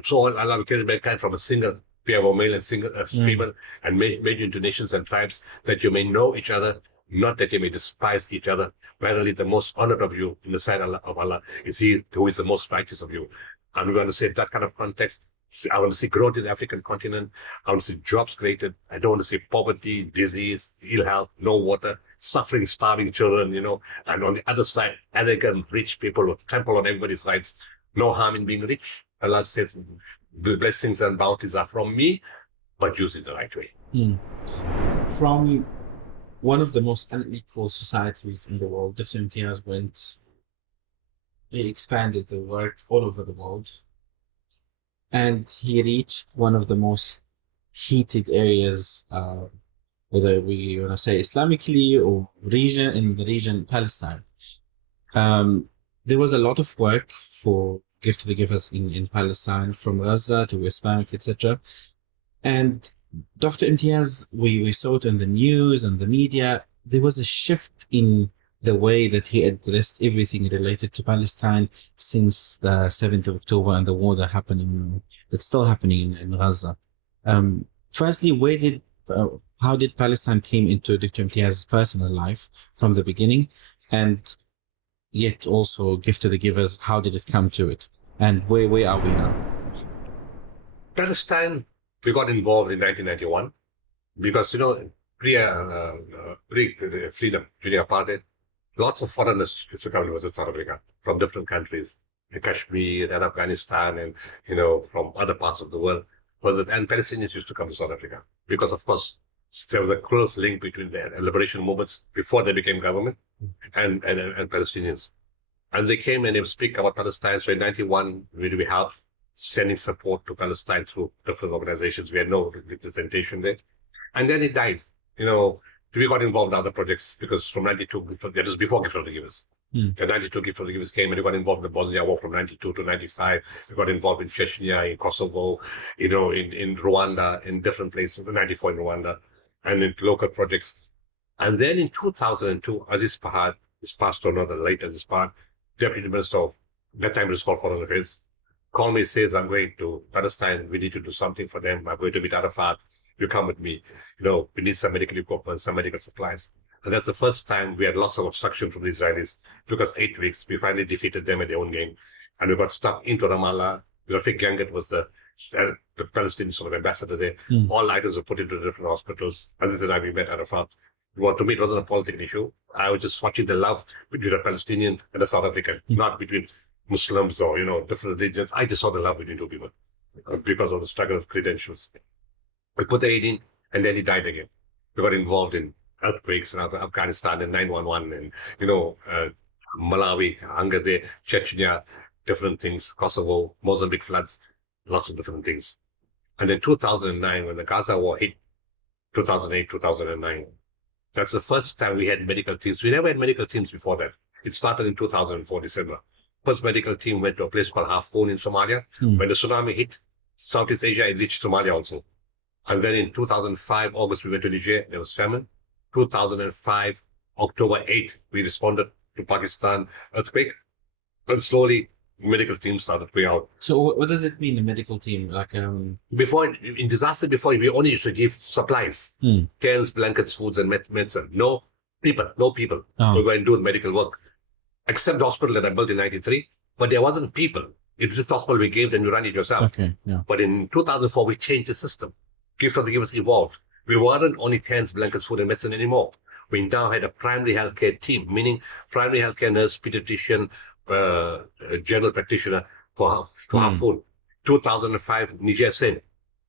so Allah created mankind from a single pair of male and single female, and made you into nations and tribes that you may know each other, not that you may despise each other. Verily, the most honored of you in the sight of Allah is He who is the most righteous of you. And we want to say that kind of context. I want to see growth in the African continent. I want to see jobs created. I don't want to see poverty, disease, ill health, no water, suffering, starving children, and on the other side, arrogant, rich people who trample on everybody's rights. No harm in being rich. Allah says, blessings and bounties are from me, but use it the right way. From one of the most unequal societies in the world, Dr. Imtiaz he expanded the work all over the world, and he reached one of the most heated areas, whether we want to say Islamically or in the region Palestine. There was a lot of work for Gift to the Givers in Palestine, from Gaza to West Bank, etc. And Dr. Imtiaz, we saw it in the news and the media, there was a shift in the way that he addressed everything related to Palestine since the 7th of October and the war that's still happening in Gaza. Firstly, how did Palestine came into Dr. Imtiaz's personal life from the beginning? And yet also Gift to the Givers, how did it come to it? And where are we now? Palestine, we got involved in 1991 because, pre-freedom, during apartheid, lots of foreigners used to come to visit South Africa from different countries, Kashmir and Afghanistan and, from other parts of the world. And Palestinians used to come to South Africa because, of course, there was a close link between the liberation movements before they became government and Palestinians. And they came and they would speak about Palestine. So in 91, we helped sending support to Palestine through different organizations. We had no representation there. And then it died. We got involved in other projects because from 92, that was before Gift of the Givers. The 92 Gift of the Givers came and we got involved in the Bosnia War from 92 to 95. We got involved in Chechnya, in Kosovo, in Rwanda, in different places, 94 in Rwanda, and in local projects. And then in 2002, Aziz Pahad, his passed on, the late Aziz Pahad, Deputy Minister of, that time it was called Foreign Affairs, called me, says, I'm going to Palestine, we need to do something for them, I'm going to meet Arafat, you come with me, we need some medical equipment, some medical supplies. And that's the first time we had lots of obstruction from the Israelis. It took us 8 weeks. We finally defeated them at their own game. And we got stuck into Ramallah. Rafiq Gangat was the Palestinian sort of ambassador there. All items were put into different hospitals. As I said, we met Arafat. We wanted to meet. It wasn't a political issue. I was just watching the love between a Palestinian and a South African, not between Muslims or, different religions. I just saw the love between two people because of the struggle of credentials. We put the aid in, and then he died again. We got involved in earthquakes in Afghanistan and 911 and, Malawi, Angade, Chechnya, different things, Kosovo, Mozambique floods, lots of different things. And in 2009, when the Gaza war hit, 2008, 2009, that's the first time we had medical teams. We never had medical teams before that. It started in 2004, December. First medical team went to a place called Harfoon in Somalia. When the tsunami hit Southeast Asia, it reached Somalia also. And then in 2005, August, we went to Niger. There was famine. 2005, October 8th, we responded to Pakistan earthquake. And slowly, medical teams started going out. So what does it mean, a medical team? Before, in disaster before, we only used to give supplies. Tents, blankets, foods, and medicine. No people. We go and do the medical work. Except the hospital that I built in 93. But there wasn't people. It was just hospital we gave, then you run it yourself. Okay, yeah. But in 2004, we changed the system. Gift of the Givers evolved. We weren't only tents, blankets, food, and medicine anymore. We now had a primary healthcare team, meaning primary healthcare nurse, pediatrician, general practitioner for our food. 2005, Niger same.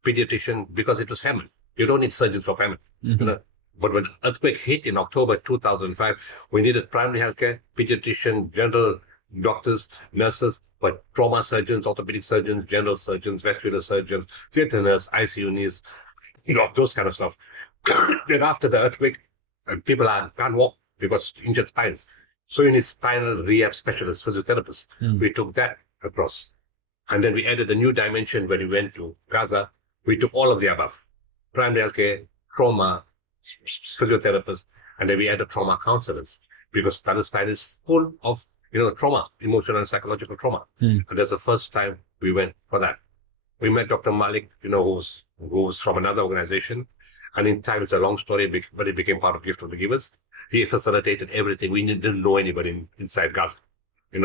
Pediatrician, because it was famine. You don't need surgeons for famine. But when the earthquake hit in October 2005, we needed primary healthcare, pediatrician, general doctors, nurses, but trauma surgeons, orthopedic surgeons, general surgeons, vascular surgeons, theater nurse, ICU nurse, those kind of stuff. Then after the earthquake, people can't walk, because injured spines. So you need spinal rehab specialists, physiotherapists. We took that across. And then we added a new dimension when we went to Gaza. We took all of the above. Primary healthcare, trauma, physiotherapists, and then we added trauma counselors because Palestine is full of, trauma, emotional and psychological trauma. And that's the first time we went for that. We met Dr. Malik, who's from another organization. And in time, it's a long story, but he became part of Gift of the Givers. He facilitated everything. We didn't know anybody inside Gaza. I'm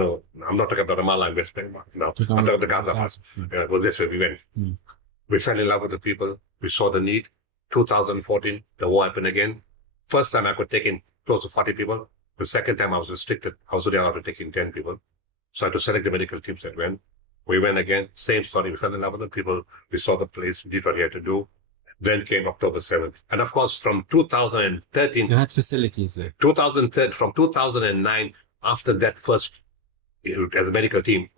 not talking about Ramallah and West Bank. No, I'm talking about the Gaza part. Well, that's where we went. We fell in love with the people. We saw the need. 2014, the war happened again. First time I could take in close to 40 people. The second time I was restricted. I was only allowed to take in 10 people. So I had to select the medical teams that went. We went again, same story. We fell in love with the people. We saw the place. We did what we had to do. Then came October 7th. And of course, from 2013... You had facilities there. 2013, from 2009, after that first, as a medical team,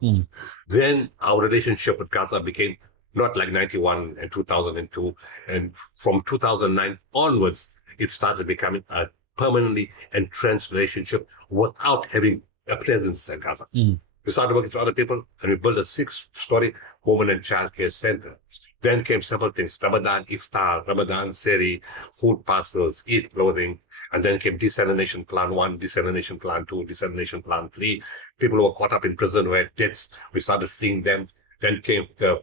then our relationship with Gaza became not like 91 and 2002. And from 2009 onwards, it started becoming a permanently entrenched relationship without having a presence in Gaza. We started working with other people and we built a 6-story women and child care center. Then came several things: Ramadan Iftar, Ramadan Seri, food parcels, eat clothing. And then came desalination plan 1, desalination plan 2, desalination plan 3. People who were caught up in prison who had debts, we started freeing them. Then came the,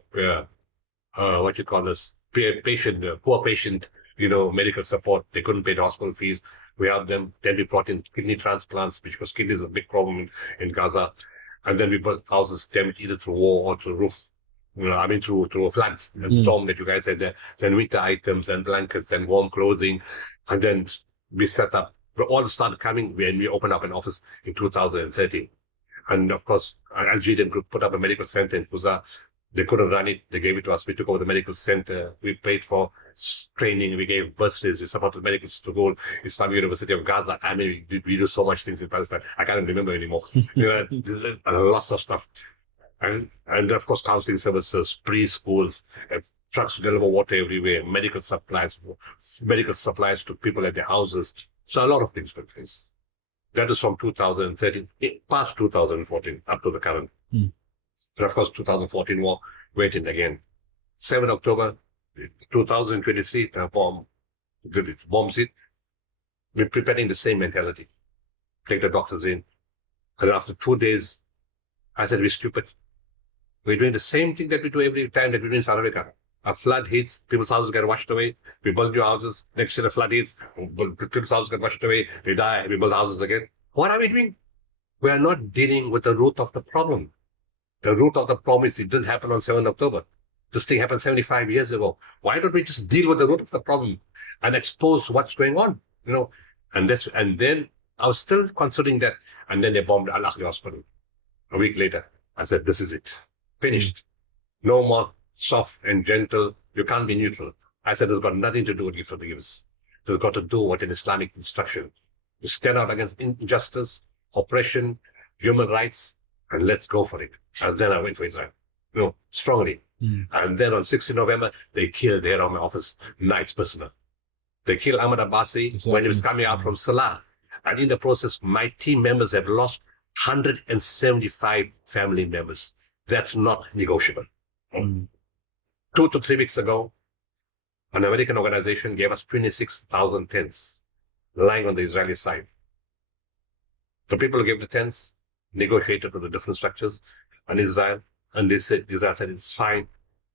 poor patient, medical support. They couldn't pay the hospital fees. We helped them. Then we brought in kidney transplants, because kidney is a big problem in Gaza. And then we built houses damaged either through war or through roof. Through floods, the storm that you guys had there. Then winter items and blankets and warm clothing. And then we set up, all started coming when we opened up an office in 2013. And of course, Algerian group put up a medical center in Kuza. They couldn't run it. They gave it to us. We took over the medical center. We paid for training. We gave bursaries. We supported medical school, Islamic University of Gaza. We do so much things in Palestine. I can't remember anymore. Lots of stuff. And of course, counseling services, preschools, trucks to deliver water everywhere, medical supplies to people at their houses. So a lot of things took place. That is from 2013, past 2014, up to the current. And of course, 2014 war went in again. 7 October 2023, the bombs hit. We're preparing the same mentality. Take the doctors in. And after 2 days, I said, we're stupid. We're doing the same thing that we do every time that we do in South Africa. A flood hits, people's houses get washed away. We build new houses. Next year, a flood hits, people's houses get washed away. They die, we build houses again. What are we doing? We are not dealing with the root of the problem. The root of the problem is it didn't happen on 7 October. This thing happened 75 years ago. Why don't we just deal with the root of the problem and expose what's going on? And then I was still considering that. And then they bombed Al-Ahli Hospital. A week later, I said, this is it. Finished. No more soft and gentle. You can't be neutral. I said, it's got nothing to do with Gift of the Givers. It's got to do with an Islamic instruction. You stand out against injustice, oppression, human rights, and let's go for it. And then I went for Israel. Strongly. And then on 16 November, they killed there on my office, Knight's prisoner. They killed Ahmad Abbasi when he was coming out from Salah. And in the process, my team members have lost 175 family members. That's not negotiable. 2 to 3 weeks ago, an American organization gave us 26,000 tents lying on the Israeli side. The people who gave the tents negotiated with the different structures and Israel, and Israel said it's fine.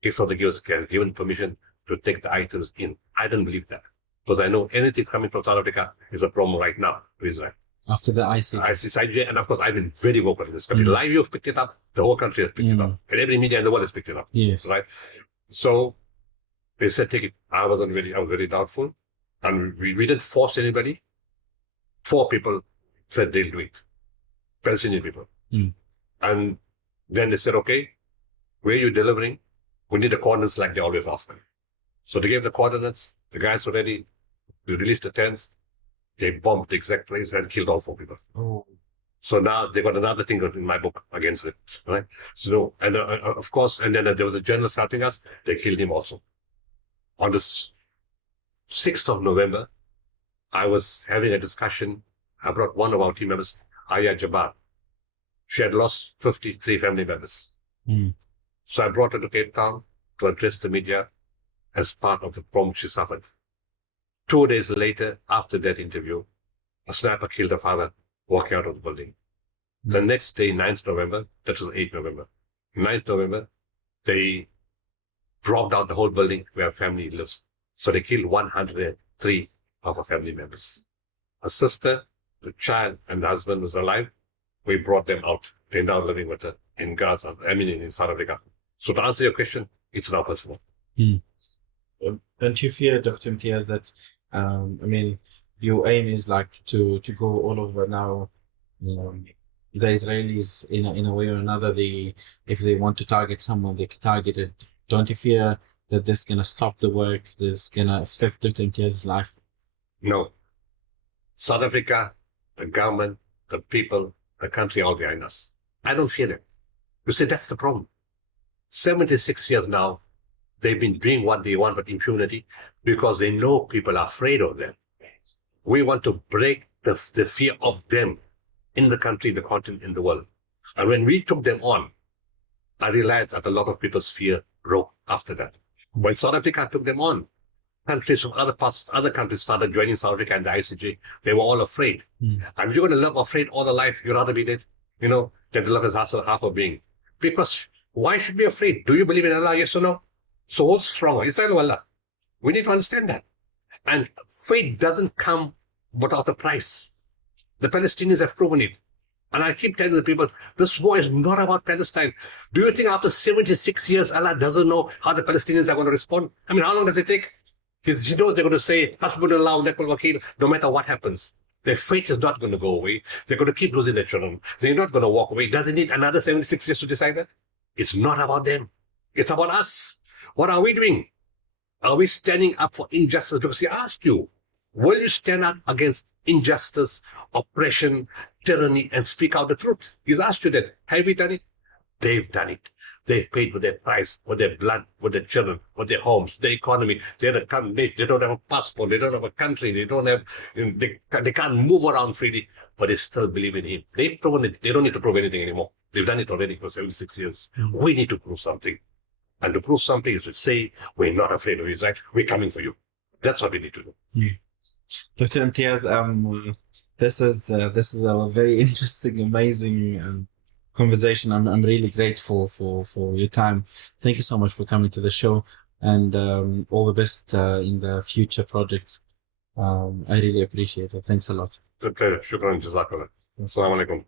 Gift of the Givers has given permission to take the items in. I don't believe that, because I know anything coming from South Africa is a problem right now to Israel. After the ICJ. And of course, I've been very vocal in this country. Live, you've picked it up. The whole country has picked it up. And every media in the world has picked it up. Yes. Right? So they said, take it. I was very doubtful. And we didn't force anybody. 4 people said they'll do it. Palestinian people. And then they said, okay, where are you delivering? We need the coordinates like they always ask. So they gave the coordinates. The guys were ready. We released the tents. They bombed the exact place and killed all 4 people. Oh. So now they got another thing in my book against it, right? So, and of course, and then there was a journalist helping us. They killed him also. On the 6th of November, I was having a discussion I brought one of our team members, Aya Jabbar. She had lost 53 family members. Mm. So I brought her to Cape Town to address the media as part of the problem she suffered. 2 days later, after that interview, a sniper killed her father walking out of the building. The next day, 9th November, that was 8th November, 9th November, they dropped out the whole building where her family lives. So they killed 103 of her family members. Her sister, the child, and the husband was alive. We brought them out. They're now living with her in Gaza, in South Africa. So to answer your question, it's now personal. Don't you fear, Dr. Imtiaz, that your aim is like to go all over now? The Israelis, in a way or another, if they want to target someone, they can target it. Don't you fear that this is gonna stop the work? This is gonna affect Dr. Imtiaz's life? No. South Africa, the government, the people, the country all behind us. I don't fear them. You see, that's the problem. 76 years now, they've been doing what they want with impunity because they know people are afraid of them. We want to break the fear of them in the country, the continent, in the world. And when we took them on, I realized that a lot of people's fear broke after that. When South Africa took them on, countries from other countries started joining South Africa and the ICJ. They were all afraid. And if you're going to live afraid all the life, you'd rather be dead, than to live as half a being. Because why should we be afraid? Do you believe in Allah, yes or no? So what's stronger, Israel or Allah? We need to understand that. And faith doesn't come without a price. The Palestinians have proven it. And I keep telling the people, this war is not about Palestine. Do you think after 76 years, Allah doesn't know how the Palestinians are going to respond? I mean, how long does it take? Because he knows they're going to say, Hasbunallah wa ni'mal wakeel, no matter what happens. Their faith is not going to go away. They're going to keep losing their children. They're not going to walk away. Does it need another 76 years to decide that? It's not about them. It's about us. What are we doing? Are we standing up for injustice? Because he asked you, will you stand up against injustice, oppression, tyranny, and speak out the truth? He's asked you that. Have we done it? They've done it. They've paid with their price, with their blood, with their children, with their homes, their economy. They don't have a passport. They don't have a country. They don't have. They can't move around freely, but they still believe in him. They've proven it. They don't need to prove anything anymore. They've done it already for 76 years. We need to prove something. And to prove something is to say, we're not afraid of Israel. We're coming for you. That's what we need to do. Dr. Imtiaz, this is a very interesting, amazing conversation. I'm really grateful for your time. Thank you so much for coming to the show, and all the best in the future projects. I really appreciate it. Thanks a lot. It's a pleasure. Shukran, jazakallah. Assalamu alaikum.